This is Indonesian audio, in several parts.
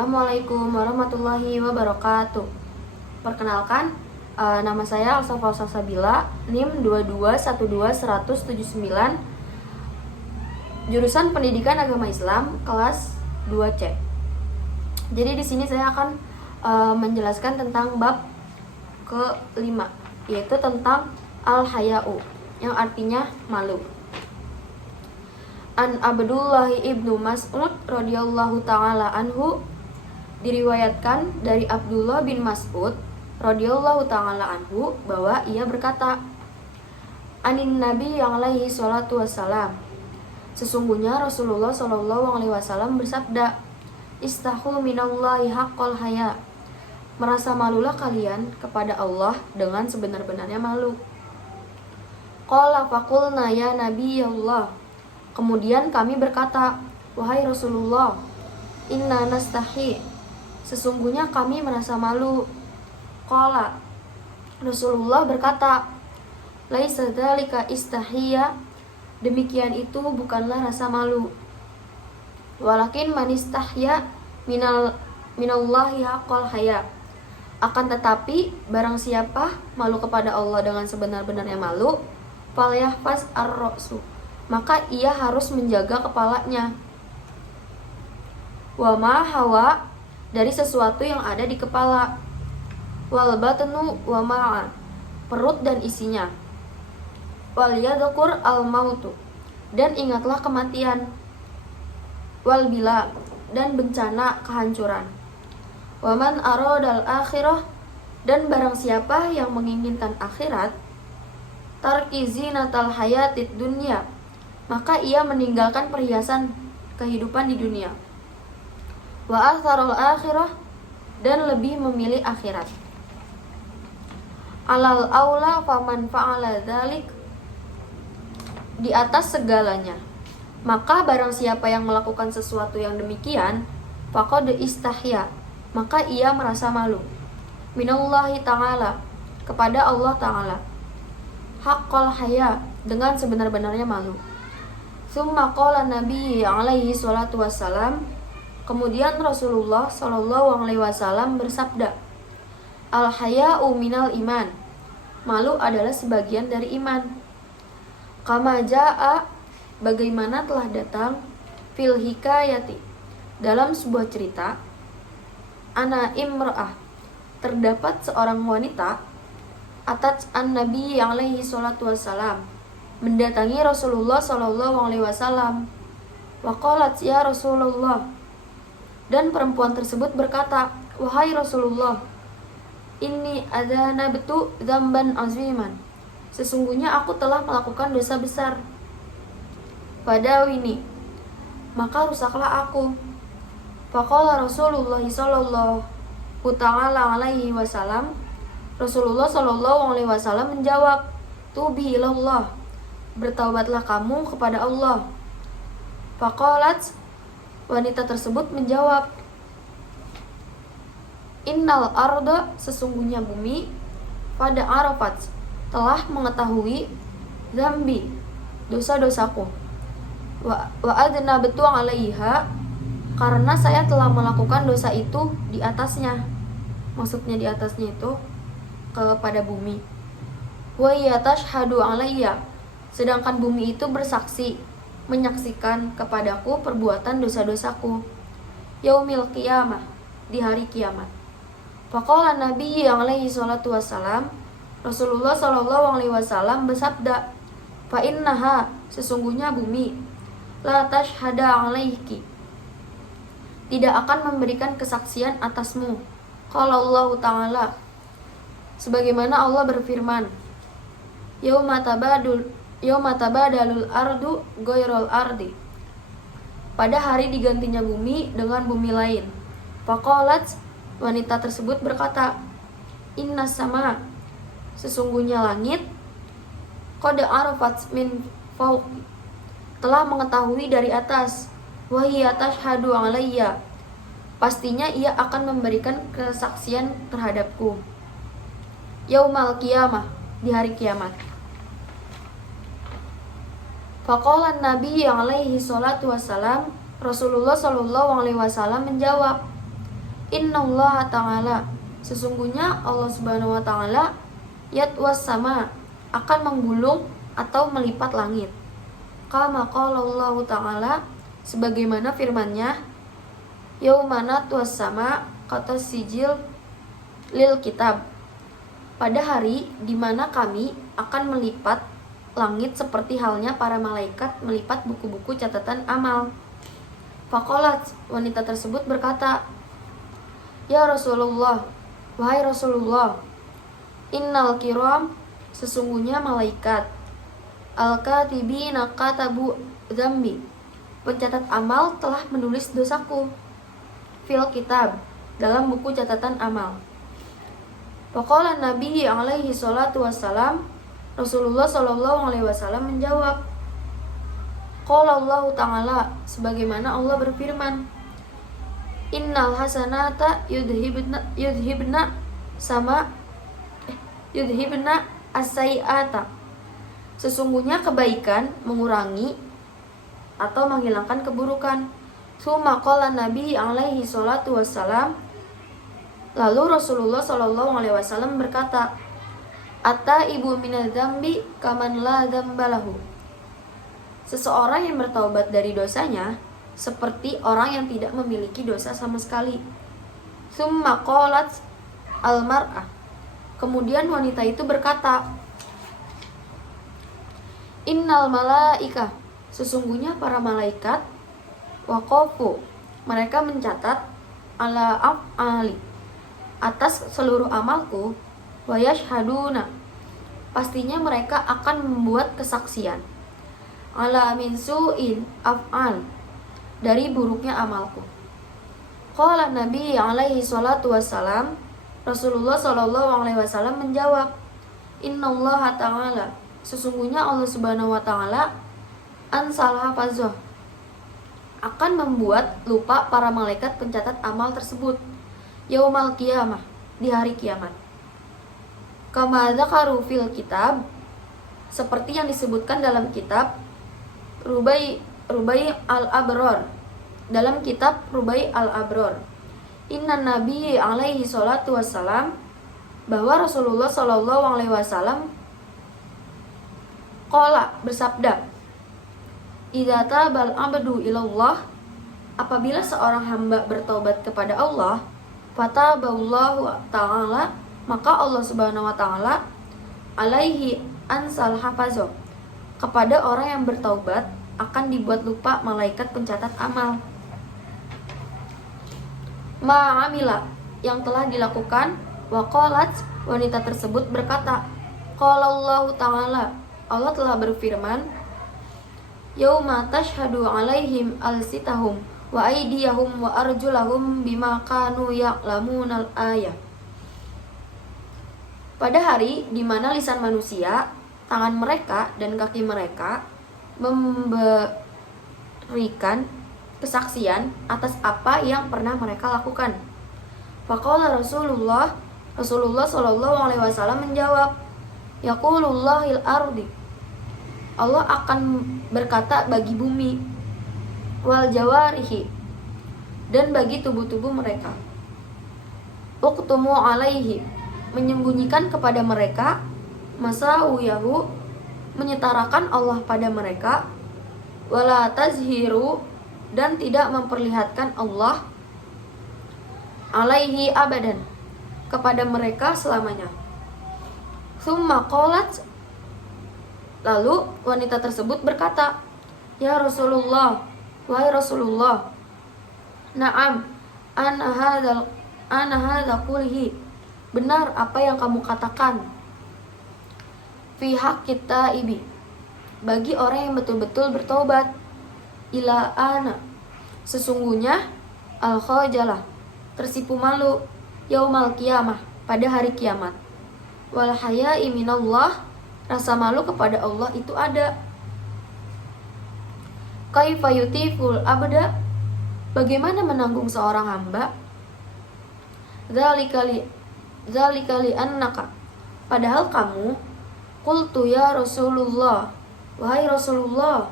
Assalamualaikum warahmatullahi wabarakatuh. Perkenalkan, nama saya Alsafa Salsabila, NIM 2212179, jurusan Pendidikan Agama Islam, kelas 2C. Jadi di sini saya akan menjelaskan tentang bab ke-5, yaitu tentang al-haya'u, yang artinya malu. An Abdullah ibnu Mas'ud radhiyallahu ta'ala anhu, diriwayatkan dari Abdullah bin Mas'ud radhiyallahu ta'ala anhu bahwa ia berkata, Anin Nabi yang alaihi salatu wassalam, sesungguhnya Rasulullah sallallahu alaihi wasallam bersabda, Istahu minallahi haqqal haya, merasa malulah kalian kepada Allah dengan sebenar-benarnya malu. Qala faqulna ya Nabi Allah, kemudian kami berkata, wahai Rasulullah, inna nastahi, sesungguhnya kami merasa malu. Qala, Rasulullah berkata, laisa dzalika istahiyya, demikian itu bukanlah rasa malu. Walakin man istahya minallahi haqqal haya, akan tetapi barang siapa malu kepada Allah dengan sebenar-benarnya malu, falyahfaz ar-ra'su, maka ia harus menjaga kepalanya. Wa ma hawa, dari sesuatu yang ada di kepala. Wal batnu wa ma'a, perut dan isinya. Wal yadhkur al mautu, dan ingatlah kematian. Wal bila, dan bencana kehancuran. Wa man aradal akhirah, dan barang siapa yang menginginkan akhirat, tarki zinatal hayatid dunya, maka ia meninggalkan perhiasan kehidupan di dunia. Wa atharul akhirah, dan lebih memilih akhirat. Alal aula faman fa'ala dzalik, di atas segalanya, maka barang siapa yang melakukan sesuatu yang demikian, faqad istahya, maka ia merasa malu. Minallahi ta'ala, kepada Allah ta'ala. Haqqal haya, dengan sebenar-benarnya malu. Tsumma qala Nabi alaihi salatu wassalam, kemudian Rasulullah sallallahu alaihi wasallam bersabda, al-haya'u minal iman, malu adalah sebagian dari iman. Kama ja'a, bagaimana telah datang, fil hikayati, dalam sebuah cerita, ana imra'ah, terdapat seorang wanita, atat an-nabi alaihi salatu wassalam, mendatangi Rasulullah sallallahu alaihi wasallam. Wa qalat ya Rasulullah, dan perempuan tersebut berkata, wahai Rasulullah, inni adzanabtu dzamban aziman, sesungguhnya aku telah melakukan dosa besar. Fadawini, maka rusaklah aku. Faqala Rasulullah sallallahu ta'ala alaihi wasallam, Rasulullah sallallahu alaihi wasallam menjawab, tubi ilallah, bertaubatlah kamu kepada Allah. Faqalat, wanita tersebut menjawab, innal arda, sesungguhnya bumi, pada arafat, telah mengetahui zambi, dosa-dosaku. Wa adna betu alaiha, karena saya telah melakukan dosa itu di atasnya. Maksudnya di atasnya itu kepada bumi. Wa yatashhadu alayya, sedangkan bumi itu bersaksi, menyaksikan kepadaku perbuatan dosa-dosaku. Yaumil qiyamah, di hari kiamat. Faqala Nabi alaihi salatu wassalam, Rasulullah sallallahu alaihi wasallam bersabda, fa innaha, sesungguhnya bumi, la tashhada alaiki, tidak akan memberikan kesaksian atasmu. Qala Allah ta'ala, sebagaimana Allah berfirman, yauma tabadalul ardu ghairal ardi, pada hari digantinya bumi dengan bumi lain. Faqalat, wanita tersebut berkata, innas sama, sesungguhnya langit, qad arafat min fawqi, telah mengetahui dari atas. Wa hiya tashhadu alayya, pastinya ia akan memberikan kesaksian terhadapku. Yaumal qiyamah, di hari kiamat. Faqala Nabi alaihi salatu wassalam, Rasulullah sallallahu alaihi wasallam menjawab, Innallaha ta'ala, sesungguhnya Allah Subhanahu wa taala yatwas sama, akan menggulung atau melipat langit. Kama qala Allah ta'ala, sebagaimana firman-Nya, yaumana tuas sama kata sijil lil kitab, pada hari di mana kami akan melipat langit seperti halnya para malaikat melipat buku-buku catatan amal. Faqalat, wanita tersebut berkata, ya Rasulullah, wahai Rasulullah, innal kiram, sesungguhnya malaikat, al-katibina katabu dzambi, pencatat amal telah menulis dosaku, fil kitab, dalam buku catatan amal. Faqala Nabi alaihi salatu wassalam, Rasulullah sallallahu alaihi wasallam menjawab, qala Allah ta'ala, sebagaimana Allah berfirman, innal hasanata yudhibna as-sayyi'ata, sesungguhnya kebaikan mengurangi atau menghilangkan keburukan. Tsumma qala Nabi alaihi salatu wassalam, lalu Rasulullah sallallahu alaihi wasallam berkata, atta ibu minadz-dzambi kaman la dzambalahu, seseorang yang bertaubat dari dosanya seperti orang yang tidak memiliki dosa sama sekali. Tsumma qalat al-mar'ah, kemudian wanita itu berkata, innal malaika, sesungguhnya para malaikat, waqafu, mereka mencatat, ala af'ali, atas seluruh amalku, wa yashhaduna, pastinya mereka akan membuat kesaksian, ala min su'in af'al, dari buruknya amalku. Qala Nabi alaihi salatu wassalam, Rasulullah sallallahu alaihi wasallam menjawab, innallaha ta'ala, sesungguhnya Allah Subhanahu wa taala ansal hafazah, akan membuat lupa para malaikat pencatat amal tersebut yaumal qiyamah, di hari kiamat. Kama dzakaru fil kitab, seperti yang disebutkan dalam kitab Rubai al-Abror, dalam kitab Rubai al-Abror, inna Nabi alaihi salatu wassalam, bahwa Rasulullah sallallahu alaihi wasallam qala, bersabda, idza tabal abdu ilallah, apabila seorang hamba bertaubat kepada Allah, fataballahu ta'ala, maka Allah Subhanahu wa taala alaihi ansal hafazah, kepada orang yang bertaubat akan dibuat lupa malaikat pencatat amal. Ma'amila, yang telah dilakukan, wa qalat, wanita tersebut berkata, qala Allah ta'ala, Allah telah berfirman, yauma tashhadu alaihim alsitahum wa aydiyahum wa arjulahum bima kanu ya'lamunal ayah. Pada hari di mana lisan manusia, tangan mereka dan kaki mereka memberikan kesaksian atas apa yang pernah mereka lakukan. Faqala Rasulullah sallallahu alaihi wasallam menjawab, yaqulullahil ardi, Allah akan berkata bagi bumi, wal jawarihi, dan bagi tubuh-tubuh mereka, uqtumu alaihi, menyembunyikan kepada mereka, masauyahu, menyetarakan Allah pada mereka, wala tazhiru, dan tidak memperlihatkan Allah, alaihi abadan, kepada mereka selamanya. Tsumma qalat, lalu wanita tersebut berkata, ya Rasulullah, wahai Rasulullah, na'am, ana hadza kulhi, benar apa yang kamu katakan, fi haqqit taibi, bagi orang yang betul-betul bertobat, ila ana, sesungguhnya al khajalah, tersipu malu, yaumal qiyamah, pada hari kiamat, wal haya'i minallah, rasa malu kepada Allah itu ada. Kaifa yutiful abda, bagaimana menanggung seorang hamba, Zalikali annaka, padahal kamu, qultu ya Rasulullah, wahai Rasulullah,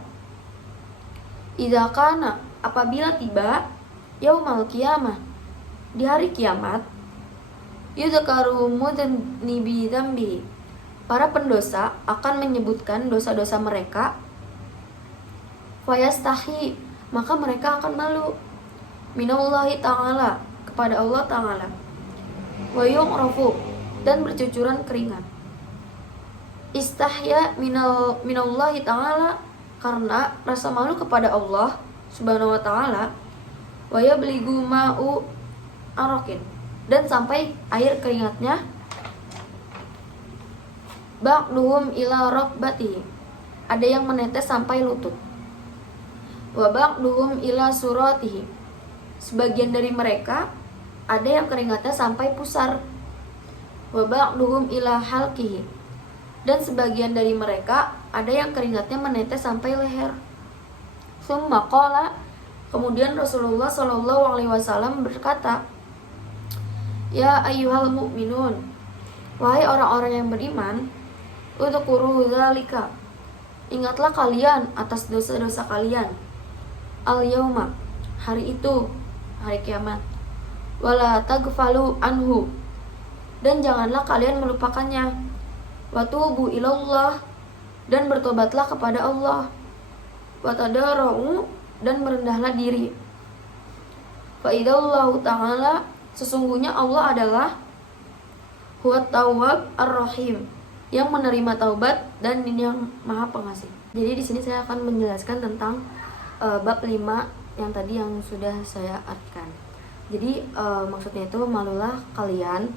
idza kana, apabila tiba, yaumal qiyamah, Di hari kiamat, yudhkaru mudnibi dzambi, para pendosa akan menyebutkan dosa-dosa mereka. Fayastahi, maka mereka akan malu. Minallahi ta'ala, kepada Allah ta'ala. Wa yu'rafu, dan bercucuran keringat. Istahya minallahi ta'ala, karena rasa malu kepada Allah subhanahu wa ta'ala. Wa yabligu ma'u arokin, dan sampai air keringatnya ba'duhum ila rokbatihi, ada yang menetes sampai lutut. Wa ba'duhum ila suratihi, sebagian dari mereka ada yang keringatnya sampai pusar. Wa ba'duhum ila halqihi, dan sebagian dari mereka ada yang keringatnya menetes sampai leher. Summa qala, kemudian Rasulullah SAW berkata, ya ayyuhal mu'minun, wahai orang-orang yang beriman, udhkuru dzalika, ingatlah kalian atas dosa-dosa kalian, al yauma, hari itu, hari kiamat, wala tagfalu anhu, dan janganlah kalian melupakannya, watubu ilallah, dan bertobatlah kepada Allah, watadarra'u, dan merendahlah diri. Fa idallahu ta'ala, sesungguhnya Allah adalah huwat tawwab ar-rahim, yang menerima taubat dan yang maha pengasih. Jadi di sini saya akan menjelaskan tentang bab 5 yang tadi yang sudah saya artikan. Jadi maksudnya itu, malulah kalian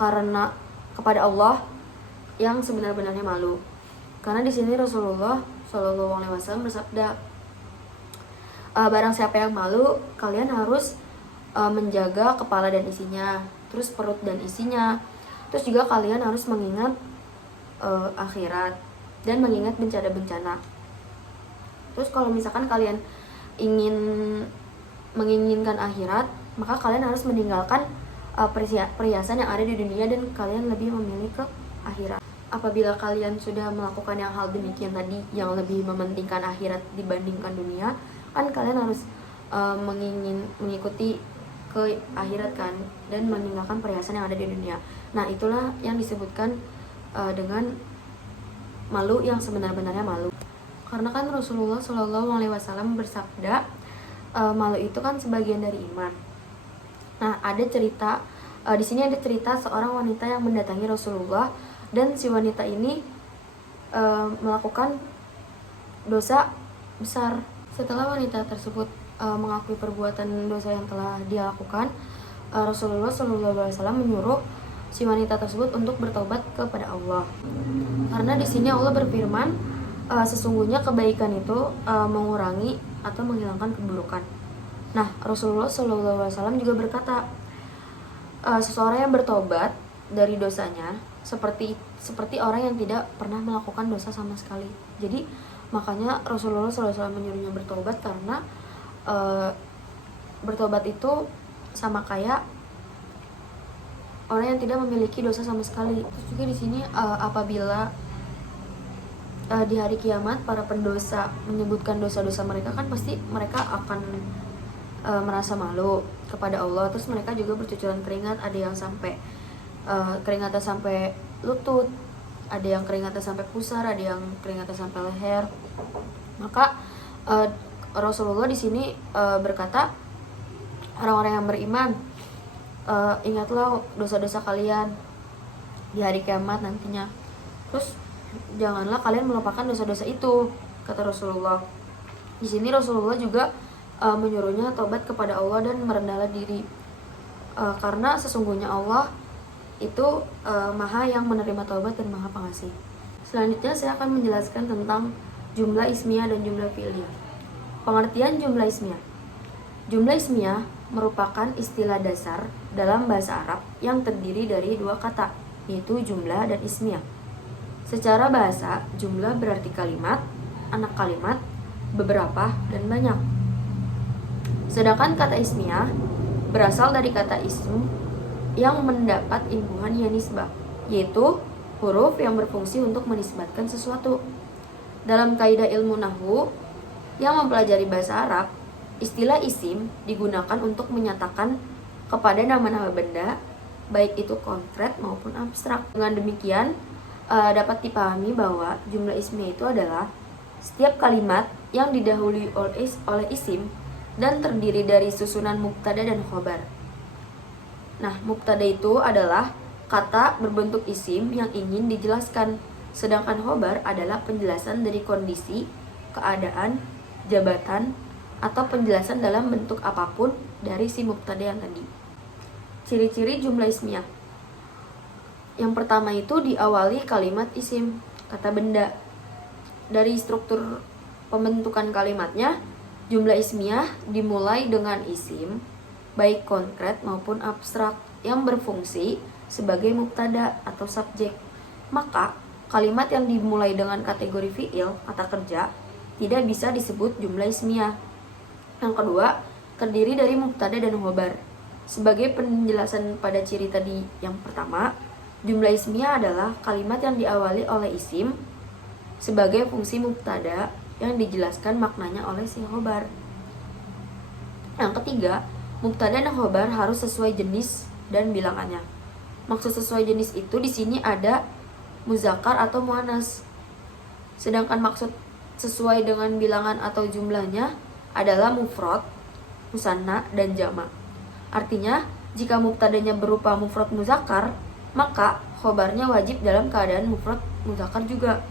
karena kepada Allah yang sebenar-benarnya malu. Karena di sini Rasulullah SAW bersabda, barang siapa yang malu, kalian harus menjaga kepala dan isinya, terus perut dan isinya, terus juga kalian harus mengingat akhirat dan mengingat bencana-bencana. Terus kalau misalkan kalian menginginkan akhirat, maka kalian harus meninggalkan perhiasan yang ada di dunia dan kalian lebih memilih ke akhirat. Apabila kalian sudah melakukan yang hal demikian tadi, yang lebih mementingkan akhirat dibandingkan dunia, kan kalian harus mengikuti ke akhirat kan, dan meninggalkan perhiasan yang ada di dunia. Nah, itulah yang disebutkan dengan malu yang sebenar-benarnya malu. Karena kan Rasulullah SAW bersabda, malu itu kan sebagian dari iman. Nah, ada cerita di sini ada cerita seorang wanita yang mendatangi Rasulullah, dan si wanita ini melakukan dosa besar. Setelah wanita tersebut mengakui perbuatan dosa yang telah dia lakukan, Rasulullah SAW menyuruh si wanita tersebut untuk bertobat kepada Allah. Karena di sini Allah berfirman, sesungguhnya kebaikan itu mengurangi atau menghilangkan keburukan. Nah, Rasulullah SAW juga berkata, seseorang yang bertobat dari dosanya seperti orang yang tidak pernah melakukan dosa sama sekali. Jadi makanya Rasulullah SAW menyuruhnya bertobat, karena bertobat itu sama kayak orang yang tidak memiliki dosa sama sekali. Terus juga di sini apabila di hari kiamat para pendosa menyebutkan dosa-dosa mereka, kan pasti mereka akan merasa malu kepada Allah. Terus mereka juga bercucuran keringat, ada yang sampai keringatnya sampai lutut, ada yang keringatnya sampai pusar, ada yang keringatnya sampai leher. Maka Rasulullah di sini berkata, orang-orang yang beriman, ingatlah dosa-dosa kalian di hari kiamat nantinya. Terus janganlah kalian melupakan dosa-dosa itu, kata Rasulullah. Di sini Rasulullah juga menyuruhnya taubat kepada Allah dan merendahlah diri, karena sesungguhnya Allah itu maha yang menerima taubat dan maha pengasih. Selanjutnya saya akan menjelaskan tentang jumlah ismiyah dan jumlah fi'liyah. Pengertian jumlah ismiyah. Jumlah ismiyah merupakan istilah dasar dalam bahasa Arab yang terdiri dari dua kata, yaitu jumlah dan ismiyah. Secara bahasa, jumlah berarti kalimat, anak kalimat, beberapa, dan banyak. Sedangkan kata ismiyah berasal dari kata ism yang mendapat imbuhan ya nisbah, yaitu huruf yang berfungsi untuk menisbatkan sesuatu. Dalam kaidah ilmu nahwu yang mempelajari bahasa Arab, istilah isim digunakan untuk menyatakan kepada nama-nama benda, baik itu konkret maupun abstrak. Dengan demikian, dapat dipahami bahwa jumlah ismiyah itu adalah setiap kalimat yang didahului oleh isim dan terdiri dari susunan mubtada dan khobar. Nah, mubtada itu adalah kata berbentuk isim yang ingin dijelaskan, sedangkan khobar adalah penjelasan dari kondisi, keadaan, jabatan, atau penjelasan dalam bentuk apapun dari si mubtada yang tadi. Ciri-ciri jumlah ismiyah. Yang pertama itu diawali kalimat isim, kata benda. Dari struktur pembentukan kalimatnya, jumlah ismiyah dimulai dengan isim, baik konkret maupun abstrak, yang berfungsi sebagai mubtada atau subjek. Maka, kalimat yang dimulai dengan kategori fi'il, kata kerja, tidak bisa disebut jumlah ismiyah. Yang kedua, terdiri dari mubtada dan khobar. Sebagai penjelasan pada ciri tadi yang pertama, jumlah ismiyah adalah kalimat yang diawali oleh isim sebagai fungsi mubtada yang dijelaskan maknanya oleh si khobar. Yang ketiga, mubtada dan khobar harus sesuai jenis dan bilangannya. Maksud sesuai jenis itu di sini ada muzakkar atau muannas. Sedangkan maksud sesuai dengan bilangan atau jumlahnya adalah mufrad, musanna, dan jama'. Artinya, jika mubtadanya berupa mufrad muzakkar, maka khobarnya wajib dalam keadaan mufrad muzakkar juga.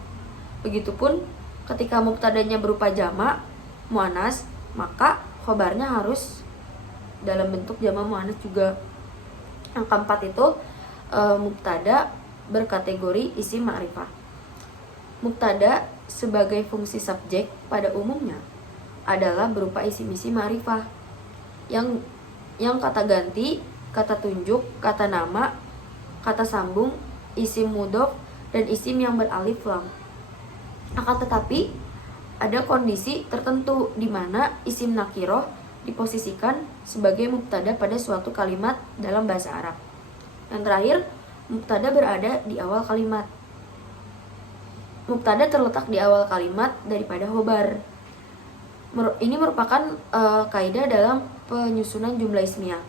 Begitupun ketika mubtadanya berupa jama' muannas, maka khobarnya harus dalam bentuk jama' muannas juga. Yang keempat itu mubtada berkategori isim ma'rifah. Mubtada sebagai fungsi subjek pada umumnya adalah berupa isim-isim ma'rifah yang kata ganti, kata tunjuk, kata nama, kata sambung, isim mudhof, dan isim yang beralif lam. Akan tetapi, ada kondisi tertentu di mana isim nakiroh diposisikan sebagai mubtada pada suatu kalimat dalam bahasa Arab. Yang terakhir, mubtada berada di awal kalimat. Mubtada terletak di awal kalimat daripada khobar. Ini merupakan kaidah dalam penyusunan jumlah ismiyah.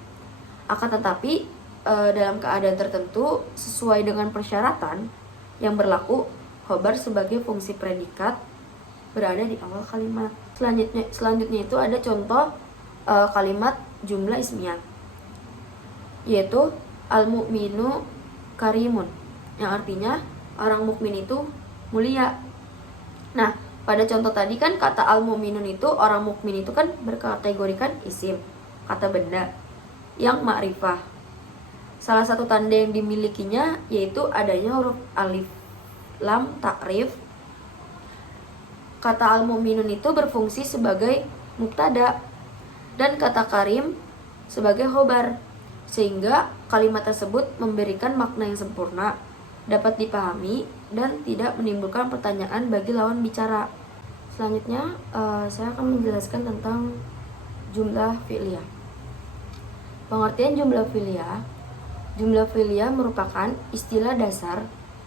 Akan tetapi, dalam keadaan tertentu sesuai dengan persyaratan yang berlaku, khobar sebagai fungsi predikat berada di awal kalimat. Selanjutnya itu ada contoh kalimat jumlah ismiyah, yaitu al-mu'minu karimun, yang artinya orang mukmin itu mulia. Nah, pada contoh tadi kan kata al-mu'minun itu, orang mukmin itu kan berkategorikan isim, kata benda yang ma'rifah. Salah satu tanda yang dimilikinya yaitu adanya huruf alif lam takrif. Kata al-mu'minun itu berfungsi sebagai mubtada dan kata karim sebagai khobar, sehingga kalimat tersebut memberikan makna yang sempurna, dapat dipahami, dan tidak menimbulkan pertanyaan bagi lawan bicara. Selanjutnya, saya akan menjelaskan tentang jumlah fi'liyah. Pengertian jumlah fi'liyah. Jumlah fi'liyah merupakan istilah dasar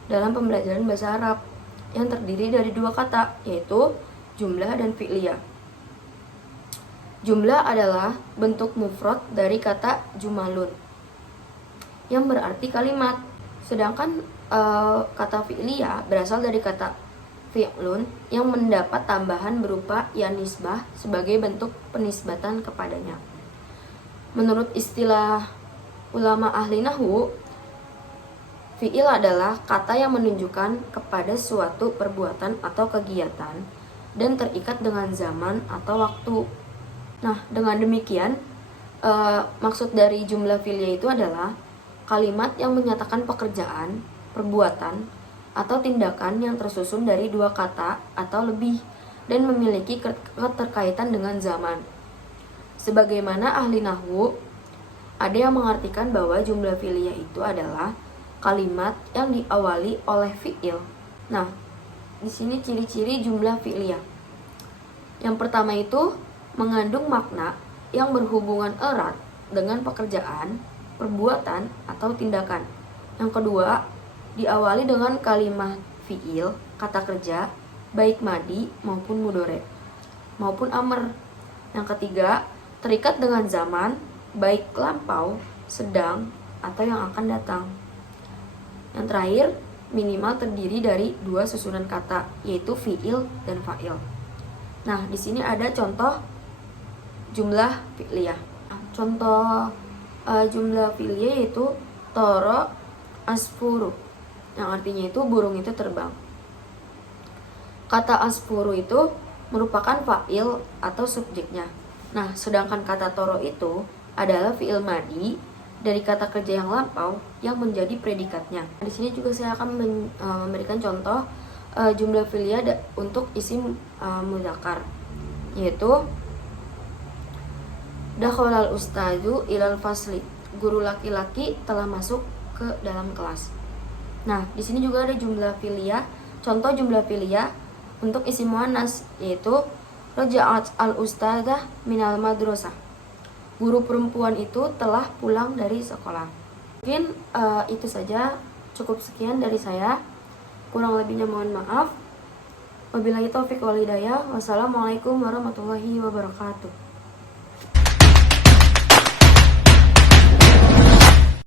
dalam pembelajaran bahasa Arab yang terdiri dari dua kata, yaitu jumlah dan fi'liyah. Jumlah adalah bentuk mufrad dari kata jumalun yang berarti kalimat. Sedangkan kata fi'liyah berasal dari kata fi'lun yang mendapat tambahan berupa ya nisbah sebagai bentuk penisbatan kepadanya. Menurut istilah ulama ahli nahwu, fi'il adalah kata yang menunjukkan kepada suatu perbuatan atau kegiatan dan terikat dengan zaman atau waktu. Nah, dengan demikian, maksud dari jumlah fi'liyah itu adalah kalimat yang menyatakan pekerjaan, perbuatan, atau tindakan yang tersusun dari dua kata atau lebih dan memiliki keterkaitan dengan zaman. Sebagaimana ahli nahwu, ada yang mengartikan bahwa jumlah fi'liyah itu adalah kalimat yang diawali oleh fi'il. Nah, di sini ciri-ciri jumlah fi'liyah. Yang pertama itu mengandung makna yang berhubungan erat dengan pekerjaan, perbuatan, atau tindakan. Yang kedua, diawali dengan kalimat fi'il, kata kerja, baik madi maupun mudhari maupun amr. Yang ketiga, terikat dengan zaman, baik lampau sedang, atau yang akan datang. Yang terakhir, minimal terdiri dari 2 susunan kata, yaitu fi'il dan fa'il. Nah, di sini ada contoh jumlah fi'liyah. Contoh jumlah fi'liyah yaitu toro asfuru, yang artinya itu burung itu terbang. Kata asfuru itu merupakan fa'il atau subjeknya. Nah, sedangkan kata toro itu adalah fi'il madi dari kata kerja yang lampau yang menjadi predikatnya. Di sini juga saya akan memberikan contoh jumlah fi'liyah untuk isim mudzakkar, yaitu dakhalal ustadu ilal fasli. Guru laki-laki telah masuk ke dalam kelas. Nah, di sini juga ada jumlah fi'liyah. Contoh jumlah fi'liyah untuk isim muannas, yaitu raja'at al ustadzah minal madrasah. Guru perempuan itu telah pulang dari sekolah. Mungkin itu saja, cukup sekian dari saya. Kurang lebihnya mohon maaf. Wabillahi taufiq wal hidayah. Wassalamualaikum warahmatullahi wabarakatuh.